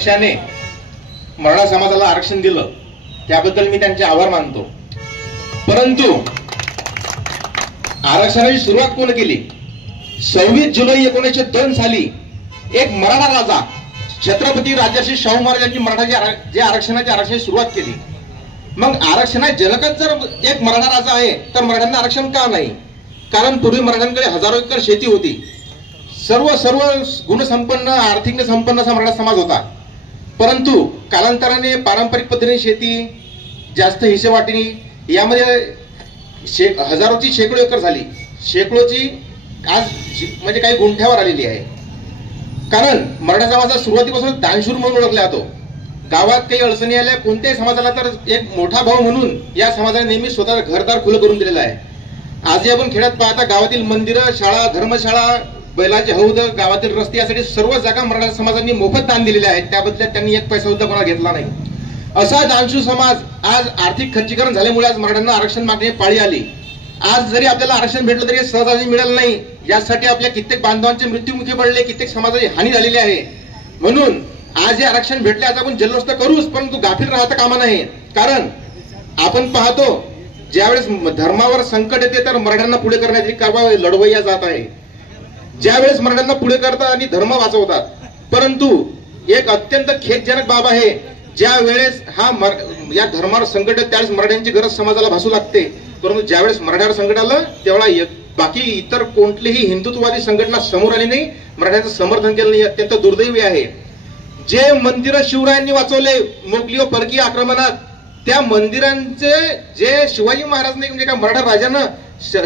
पक्षाने मराठा समाजाला आरक्षण दिलं त्याबद्दल मी त्यांचे आभार मानतो. परंतु आरक्षणाची सुरुवात कोण केली? 26 जुलै 1902 साली एक मराठा राजा छत्रपती राजर्षी शाहू महाराजांनी मराठा आरक्षणाची सुरुवात केली. मग आरक्षणात जनकच जर एक मराठा राजा आहे तर मराठ्यांना आरक्षण का नाही? कारण पूर्वी मराठ्यांकडे हजारो एकर शेती होती. सर्व गुणसंपन्न आर्थिक संपन्न असा मराठा समाज होता. परंतु कालांतराने पारंपरिक पद्धतीने शेती जास्त हिस्सेवाटणी यामध्ये हजारोची शेकडो एकर झाली. शेकडोची आज म्हणजे काही गुंठ्यावर आलेली आहे. कारण मराठा समाज सुरुवातीपासून दानशूर म्हणून ओळखला जातो. गावात काही अडचणी आल्या कोणत्याही समाजाला तर एक मोठा भाऊ म्हणून या समाजाने नेहमी स्वतः घरदार खुलं करून दिलेलं आहे. आजही आपण खेड्यात पाहता गावातील मंदिरं, शाळा, धर्मशाळा, बैलाचे हौद, गावातील रस्ते यासाठी सर्व जागा मराठा समाजांनी मोफत दान दिलेल्या आहेत. त्याबद्दल त्यांनी एक पैसा सुद्धा कोणाला घेतला नाही. असा दानशूर समाज आज आर्थिक खच्चीकरण झाल्यामुळे आज मराठ्यांना आरक्षण मागण्याची पाळी आली. आज जरी आपल्याला आरक्षण भेटलं तरी सहजासहजी मिळालं नाही. यासाठी आपल्या कित्येक बांधवांचे मृत्युमुखी पडले, कित्येक समाजाची हानी झालेली आहे. म्हणून आज हे आरक्षण भेटले आज आपण जल्लोष तर करूच, परंतु गाफील राहता कामा नये. कारण आपण पाहतो ज्यावेळेस धर्मावर संकट येते तर मराठ्यांना पुढे करण्याची कारवाई लढवय्या जात आहे. ज्यावेळेस मराठ्यांना पुढे करतात आणि धर्म वाचवतात. परंतु एक अत्यंत खेदजनक बाब आहे, ज्या वेळेस या धर्मावर संकट येते त्यावेळेस मराठ्यांची गरज समाजाला भासू लागते. परंतु ज्यावेळेस मराठ्यावर संकट आलं तेवढा बाकी इतर कोणतीही हिंदुत्ववादी संघटना समोर आली नाही, मराठ्यांचं समर्थन केलं नाही. अत्यंत दुर्दैवी आहे. जे मंदिरं शिवरायांनी वाचवले मोगली व परकीय आक्रमणात, त्या मंदिरांचे जे शिवाजी महाराजांनी म्हणजे का मराठा राजानं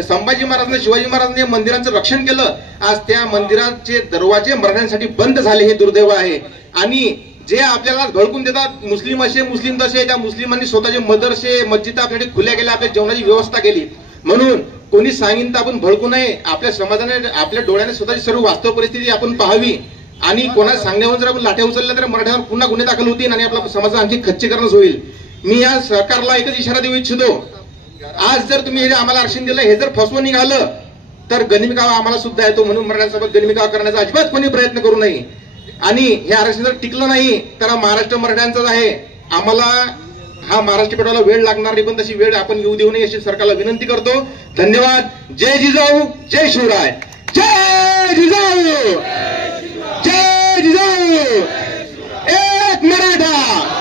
संभाजी महाराजांनी शिवाजी महाराजांनी मंदिरांचं रक्षण केलं, आज त्या मंदिराचे दरवाजे मराठ्यांसाठी बंद झाले. हे दुर्दैव आहे. आणि जे आपल्याला धडकून देतात मुस्लिम असे मुस्लिम तसे, त्या मुस्लिमांनी स्वतःचे मदरसे मस्जिद आपल्याकडे खुल्या केल्या, आपल्या जेवणाची व्यवस्था केली. म्हणून कोणी सांगितलं तर आपण भडकू नये. आपल्या समाजाने आपल्या डोळ्याने स्वतःची सर्व वास्तव परिस्थिती आपण पाहावी. आणि कोणाला सांगण्यावर जर आपण लाट्या उचलल्या तर मराठ्यांवर पुन्हा गुन्हे दाखल होतील आणि आपल्या समाजात आणखी खच्चीकरण होईल. मी या सरकारला एकच इशारा देऊ इच्छितो, आज जर तुम्ही आम्हाला आरक्षण दिलं हे जर फसवून निघालं तर गनिमिकावा आम्हाला सुद्धा येतो. म्हणून मराठ्यांसोबत गनिमिकावा करण्याचा अजिबात कोणी प्रयत्न करू नये. आणि हे आरक्षण जर टिकलं नाही तर महाराष्ट्र मराठ्यांचाच आहे. आम्हाला हा महाराष्ट्र पेटवायला वेळ लागणार नाही, पण तशी वेळ आपण येऊ देऊ नये अशी सरकारला विनंती करतो. धन्यवाद. जय जिजाऊ, जय शिवराय. जय जिजाऊ, जय जिजाऊ, एक मराठा.